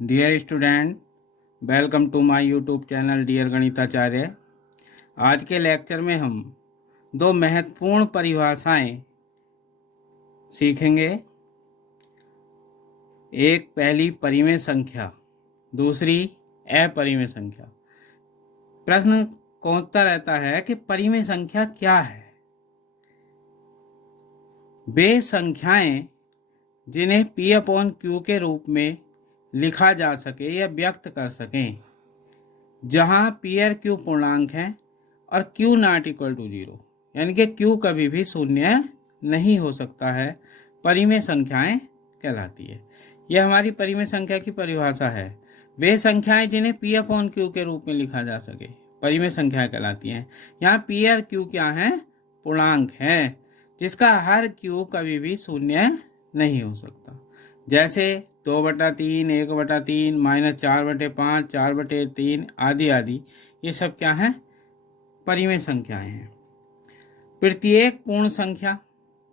Dear student, welcome to my YouTube channel dear Ganitacharya. आज के lecture में हम दो महत्वपूर्ण परिभाषाएं सीखेंगे। एक पहली परिमेय संख्या, दूसरी अपरिमेय संख्या। प्रश्न कौनता रहता है कि परिमेय संख्या क्या है। वे संख्याएं जिन्हें P अपॉन Q के रूप में लिखा जा सके या व्यक्त कर सकें, जहां P और Q पूर्णांक हैं और Q नॉट इक्वल टू 0, यानी कि Q कभी भी शून्य नहीं हो सकता है, परिमेय संख्याएं कहलाती है। यह हमारी परिमेय संख्या की परिभाषा है। वे संख्याएं जिन्हें P अपॉन Q के रूप में लिखा जा सके परिमेय संख्याएं कहलाती हैं। यहाँ P और Q क्या है? पूर्णांक है, जिसका हर Q कभी भी शून्य नहीं हो सकता। जैसे 2/3, 1/3, -4/5, 4/3 आदि आदि, ये सब क्या है? परिमेय संख्याएं हैं। प्रत्येक पूर्ण संख्या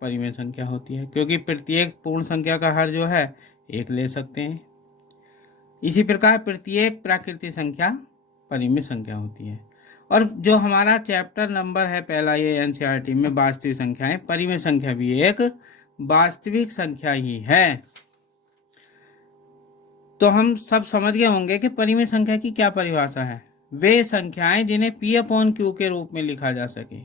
परिमेय संख्या होती है, क्योंकि प्रत्येक पूर्ण संख्या का हर जो है एक ले सकते हैं। इसी प्रकार प्रत्येक प्राकृतिक संख्या परिमेय संख्या होती है। और जो हमारा चैप्टर नंबर है पहला, ये एनसीईआरटी में वास्तविक संख्याएं, परिमेय संख्या भी एक वास्तविक संख्या ही है। तो हम सब समझ गए होंगे कि परिमेय संख्या की क्या परिभाषा है। वे संख्याएं जिन्हें P अपॉन Q के रूप में लिखा जा सके,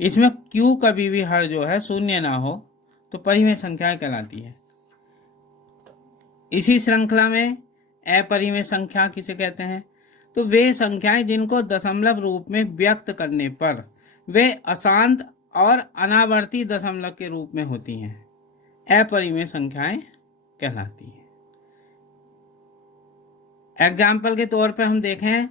इसमें Q कभी भी हर जो है शून्य ना हो, तो परिमेय संख्याएं कहलाती है। इसी श्रृंखला में अपरिमेय संख्या किसे कहते हैं? तो वे संख्याएं जिनको दशमलव रूप में व्यक्त करने पर वे अशांत और अनावर्ती दशमलव के रूप में होती हैं, अपरिमेय संख्याएं कहलाती हैं। एग्जाम्पल के तौर पे हम देखें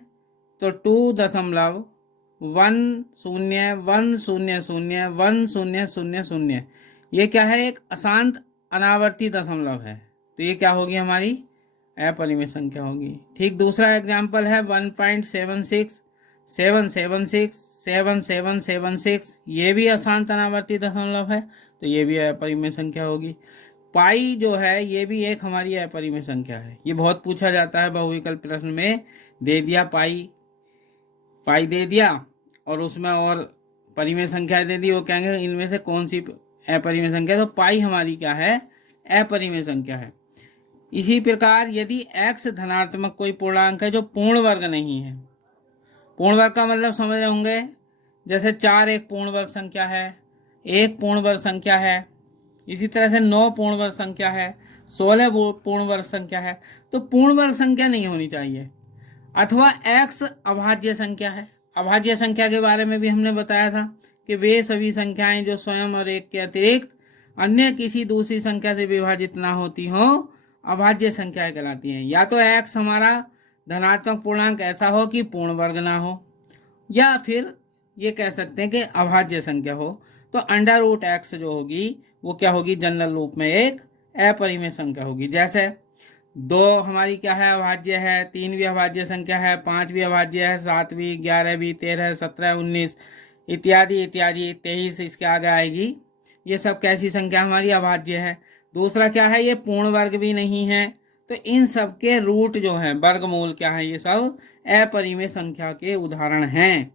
तो 2.1001000 ये क्या है? एक अशांत अनावर्ती दशमलव है, तो ये क्या होगी? हमारी अपरिमेय संख्या होगी। ठीक दूसरा एग्जाम्पल है 1.76776, ये भी अशांत अनावर्ती दशमलव है, तो ये भी अपरिमेय संख्या होगी। पाई जो है ये भी एक हमारी अपरिमेय संख्या है। ये बहुत पूछा जाता है बहुविकल्प प्रश्न में, दे दिया पाई दे दिया और उसमें और परिमेय संख्या दे दी, वो कहेंगे इनमें से कौन सी अपरिमेय संख्या? तो पाई हमारी क्या है? अपरिमेय संख्या है। इसी प्रकार यदि x धनात्मक कोई पूर्णांक है जो पूर्ण वर्ग नहीं है, पूर्ण वर्ग का मतलब समझ रहे होंगे, जैसे 4 एक पूर्ण वर्ग संख्या है, 1 पूर्ण वर्ग संख्या है, इसी तरह से 9 पूर्ण वर्ग संख्या है, 16 पूर्ण वर्ग संख्या है, तो पूर्ण वर्ग संख्या नहीं होनी चाहिए। अथवा x अभाज्य संख्या है। अभाज्य संख्या के बारे में भी हमने बताया था कि वे सभी संख्याएं जो स्वयं और एक के अतिरिक्त अन्य किसी दूसरी संख्या से विभाजित ना होती हो, अभाज्य संख्याएं कहलाती हैं। या तो x हमारा धनात्मक पूर्णांक ऐसा हो कि पूर्ण वर्ग ना हो, या फिर ये कह सकते हैं कि अभाज्य संख्या हो। तो √x जो होगी वो क्या होगी? जनरल रूप में एक अपरिमेय संख्या होगी। जैसे 2 हमारी क्या है? अभाज्य है, 3 भी अभाज्य संख्या है, 5 भी अभाज्य है, 7 भी, 11 भी, 13, 17, 19 इत्यादि इत्यादि, 23 इसके आगे आएगी। ये सब कैसी संख्या हमारी? अभाज्य है। दूसरा क्या है? ये पूर्ण वर्ग भी नहीं है, तो इन सब के रूट जो है, वर्गमूल क्या है? ये सब अपरिमेय संख्या के उदाहरण हैं।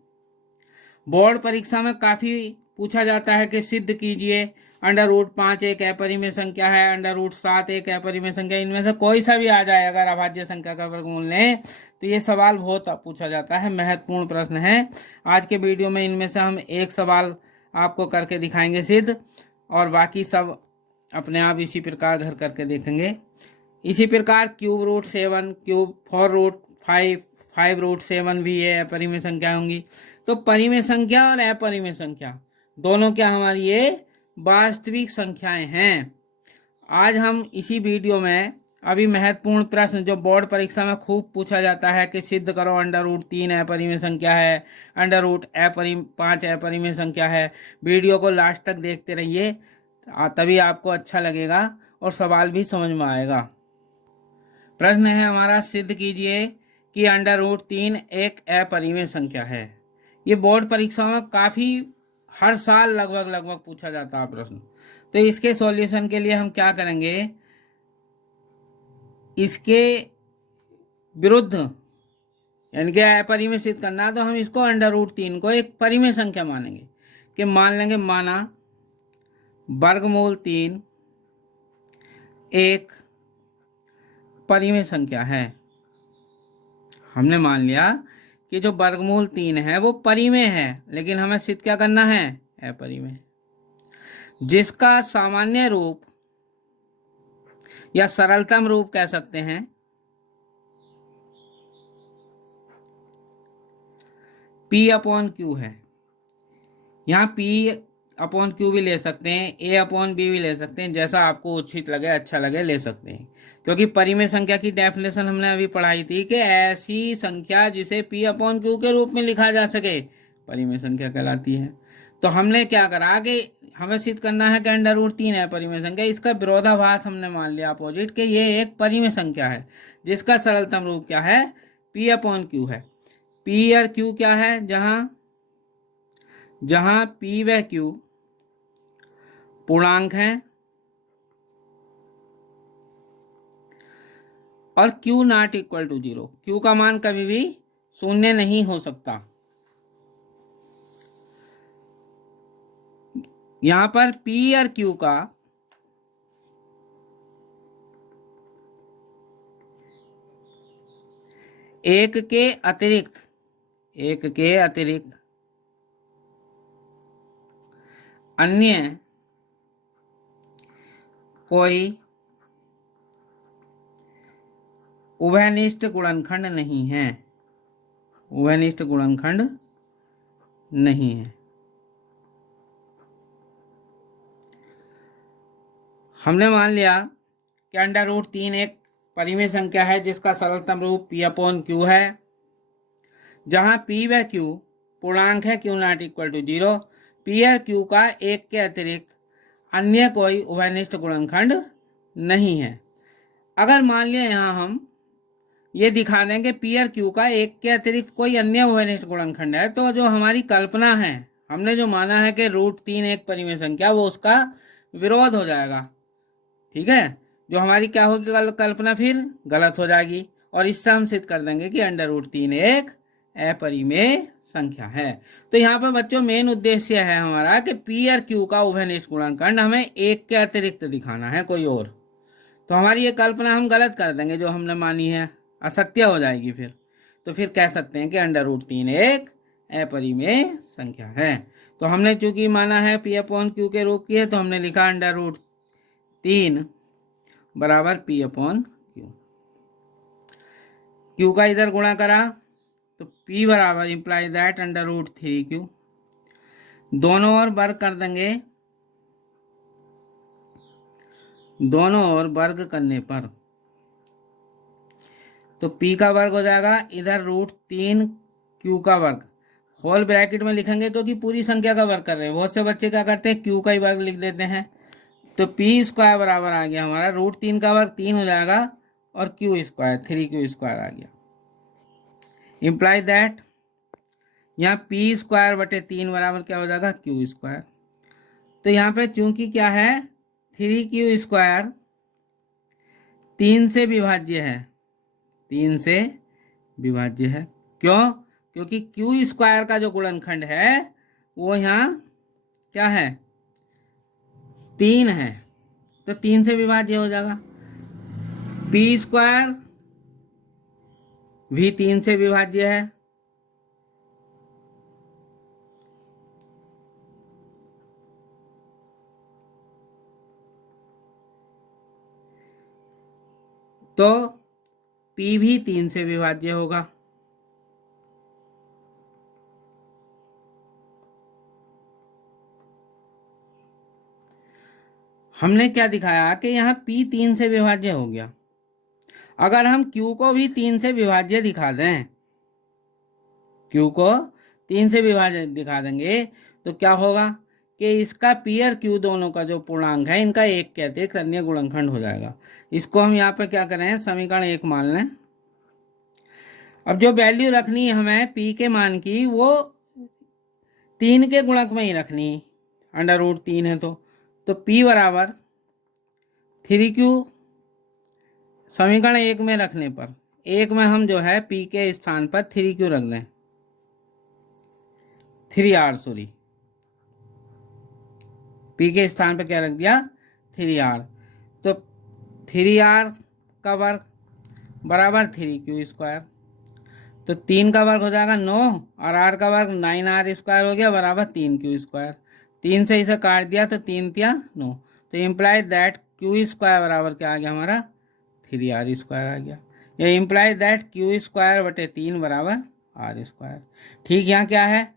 बोर्ड परीक्षा में काफी पूछा जाता है कि सिद्ध कीजिए √5 एक अपरिमेय संख्या है, √7 एक अपरिमेय संख्या, इनमें से कोई सा भी आ जाए अगर अभाज्य संख्या का वर्गमूल लें, तो ये सवाल बहुत पूछा जाता है, महत्वपूर्ण प्रश्न है। आज के वीडियो में इनमें से हम एक सवाल आपको करके दिखाएंगे सिद्ध, और बाकी सब अपने आप इसी प्रकार घर करके देखेंगे। इसी प्रकार ³ √7, ³ 4 √5 भी ये अपरिमेय संख्या होंगी। तो परिमेय संख्या और अपरिमेय संख्या दोनों क्या हमारी ये वास्तविक संख्याएं हैं। आज हम इसी वीडियो में अभी महत्वपूर्ण प्रश्न जो बोर्ड परीक्षा में खूब पूछा जाता है कि सिद्ध करो √3 अपरिमेय संख्या है, √5 अपरिमेय संख्या है। वीडियो को लास्ट तक देखते रहिए, तभी आपको अच्छा लगेगा और सवाल भी समझ में आएगा। प्रश्न है हमारा, सिद्ध कीजिए कि √3 एक अपरिमेय संख्या है। ये बोर्ड परीक्षा में काफी हर साल लगभग पूछा जाता है प्रश्न। तो इसके सॉल्यूशन के लिए हम क्या करेंगे? इसके विरुद्ध यानी कि अपरिमेय सिद्ध करना है, तो हम इसको √3 को एक परिमेय संख्या मानेंगे कि मान लेंगे माना वर्गमूल 3 एक परिमेय संख्या है। हमने मान लिया कि जो वर्गमूल 3 है वो परिमेय है, लेकिन हमें सिद्ध क्या करना है? अपरिमेय। जिसका सामान्य रूप या सरलतम रूप कह सकते हैं P/Q है। यहाँ P/Q भी ले सकते हैं, A/B भी ले सकते हैं, जैसा आपको उचित लगे, अच्छा लगे, ले सकते हैं। क्योंकि परिमेय संख्या की डेफिनेशन हमने अभी पढ़ाई थी कि ऐसी संख्या जिसे P/Q के रूप में लिखा जा सके परिमेय संख्या कहलाती है। तो हमने क्या करा कि हमें सिद्ध करना है कि √3 है परिमेय संख्या। इसका विरोधाभास हमने मान लिया अपोजिट कि ये एक परिमेय संख्या है जिसका सरलतम रूप क्या है? P/Q है। P और Q क्या है? जहां P व Q पूर्णांक हैं और Q ≠ 0, Q का मान कभी भी शून्य नहीं हो सकता। यहां पर P और Q का एक के अतिरिक्त अन्य कोई उभयनिष्ठ गुणनखंड नहीं है। हमने मान लिया कि √3 एक परिमेय संख्या है जिसका सरलतम रूप P/Q है, जहां P व Q पूर्णांक है, Q ≠ 0। P और Q का एक के अतिरिक्त अन्य कोई उभयनिष्ठ गुणनखंड नहीं है। अगर मान लिया यहाँ हम ये दिखा दें कि P और Q का एक के अतिरिक्त कोई अन्य उभयनिष्ठ गुणनखंड है, तो जो हमारी कल्पना है, हमने जो माना है कि √3 एक परिमेय संख्या, वो उसका विरोध हो जाएगा। ठीक है, जो हमारी क्या होगी कल्पना फिर गलत हो जाएगी, और इससे हम सिद्ध कर देंगे कि √3 एक अपरिमेय संख्या है। तो यहाँ पर बच्चों मेन उद्देश्य है हमारा कि P और Q का उभयनिष्ठ गुणनखंड हमें एक के अतिरिक्त दिखाना है, कोई और। तो हमारी ये कल्पना हम गलत कर देंगे, जो हमने मानी है असत्य हो जाएगी फिर। तो फिर कह सकते हैं कि √3 एक अपरिमेय संख्या है। तो हमने चूंकि माना है P/Q के रूप की है, तो हमने लिखा √3 बराबर P/Q। Q का इधर गुणा करा तो P बराबर इंप्लाई दैट √3Q। दोनों ओर वर्ग कर देंगे, दोनों ओर वर्ग करने पर तो P का वर्ग हो जाएगा, इधर √3Q का वर्ग होल ब्रैकेट में लिखेंगे क्योंकि पूरी संख्या का वर्ग कर रहे हैं। बहुत से बच्चे क्या करते हैं, Q का ही वर्ग लिख देते हैं। तो P² बराबर आ गया हमारा √3 का वर्ग 3 हो जाएगा और Q² 3Q² आ गया। इंप्लाई दैट यहाँ P² बटे 3 बराबर क्या हो जाएगा? Q²। तो यहाँ पे चूंकि क्या है, 3Q² 3 से विभाज्य है, 3 से विभाज्य है। क्यों? क्योंकि Q² का जो गुणनखंड है वो यहाँ क्या है? 3 है, तो 3 से विभाज्य हो जाएगा। P² भी 3 से विभाज्य है, तो P भी 3 से विभाज्य होगा। हमने क्या दिखाया कि यहाँ P 3 से विभाज्य हो गया। अगर हम Q को भी 3 से विभाज्य दिखा दें, Q को 3 से विभाज्य दिखा देंगे, तो क्या होगा कि इसका P और Q दोनों का जो पूर्णांक है, इनका एक के अतिरिक्त अन्य गुणनखंड हो जाएगा। इसको हम यहाँ पे क्या करें, समीकरण 1 मान लें। अब जो वैल्यू रखनी है हमें P के मान की, वो 3 के गुणक में ही रखनी है। √3 है तो P बराबर 3Q समीकरण 1 में रखने पर, 1 में हम जो है P के स्थान पर 3 क्यों रख दें, 3R, सॉरी, P के स्थान पर क्या रख दिया, 3R। तो 3R का वर्ग बराबर 3Q²। तो 3 का वर्ग हो जाएगा 9 और R का वर्ग 9R² हो गया बराबर 3Q²। 3 से इसे काट दिया तो 3 तिया 9। तो इम्प्लाइज दैट Q² बराबर क्या आ गया हमारा, 3R² आ गया। ये इम्प्लाइज दैट Q²/3 बराबर R²। ठीक, यहाँ क्या है,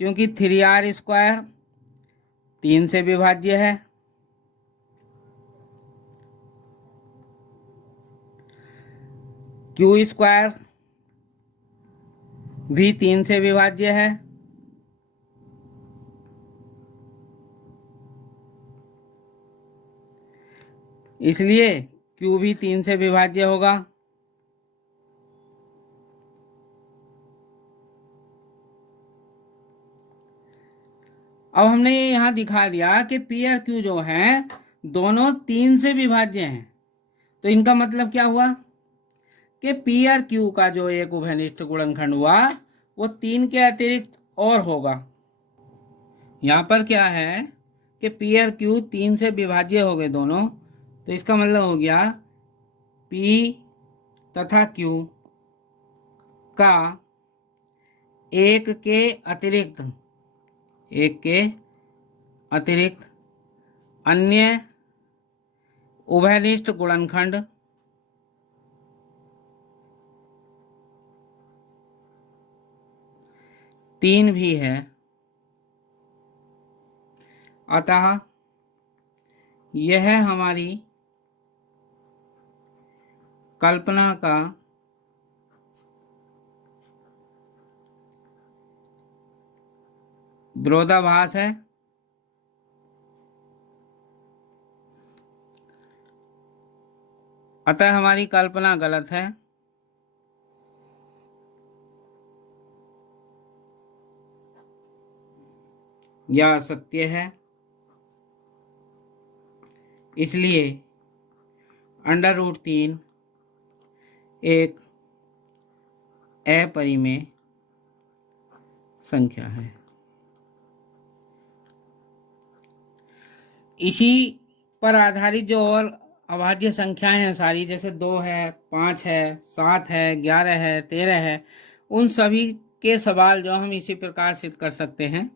क्योंकि 3R² 3 से विभाज्य है, Q² भी 3 से विभाज्य है, इसलिए Q भी 3 से विभाज्य होगा। अब हमने यहाँ दिखा दिया कि P और Q जो हैं दोनों 3 से विभाज्य हैं। तो इनका मतलब क्या हुआ कि P और Q का जो एक उभयनिष्ठ गुणनखंड हुआ वो 3 के अतिरिक्त और होगा। यहाँ पर क्या है कि P और Q 3 से विभाज्य हो गए दोनों, तो इसका मतलब हो गया P तथा Q का एक के अतिरिक्त अन्य उभयनिष्ठ गुणनखंड तीन भी है। अतः यह हमारी कल्पना का विरोधाभास है। अतः हमारी कल्पना गलत है। यह सत्य है। इसलिए √3 एक अपरिमेय संख्या है। इसी पर आधारित जो और अभाज्य संख्याएं हैं सारी, जैसे 2 है, 5 है, 7 है, 11 है, 13 है, उन सभी के सवाल जो हम इसी प्रकार सिद्ध कर सकते हैं।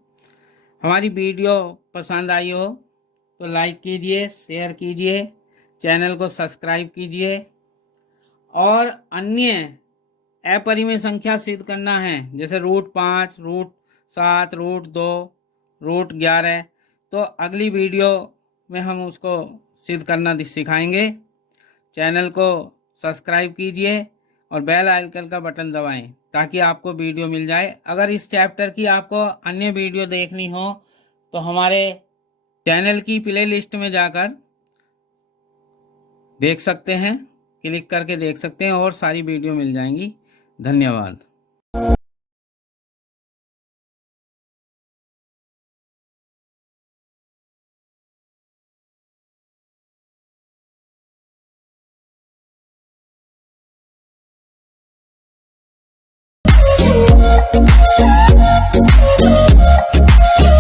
हमारी वीडियो पसंद आई हो तो लाइक कीजिए, शेयर कीजिए, चैनल को सब्सक्राइब कीजिए। और अन्य अपरिमेय संख्या सिद्ध करना है जैसे √5, √7, √2, √11, तो अगली वीडियो में हम उसको सिद्ध करना सिखाएंगे। चैनल को सब्सक्राइब कीजिए और बेल आइकन का बटन दबाएं ताकि आपको वीडियो मिल जाए। अगर इस चैप्टर की आपको अन्य वीडियो देखनी हो तो हमारे चैनल की प्लेलिस्ट में जाकर देख सकते हैं, क्लिक करके देख सकते हैं और सारी वीडियो मिल जाएंगी। धन्यवाद।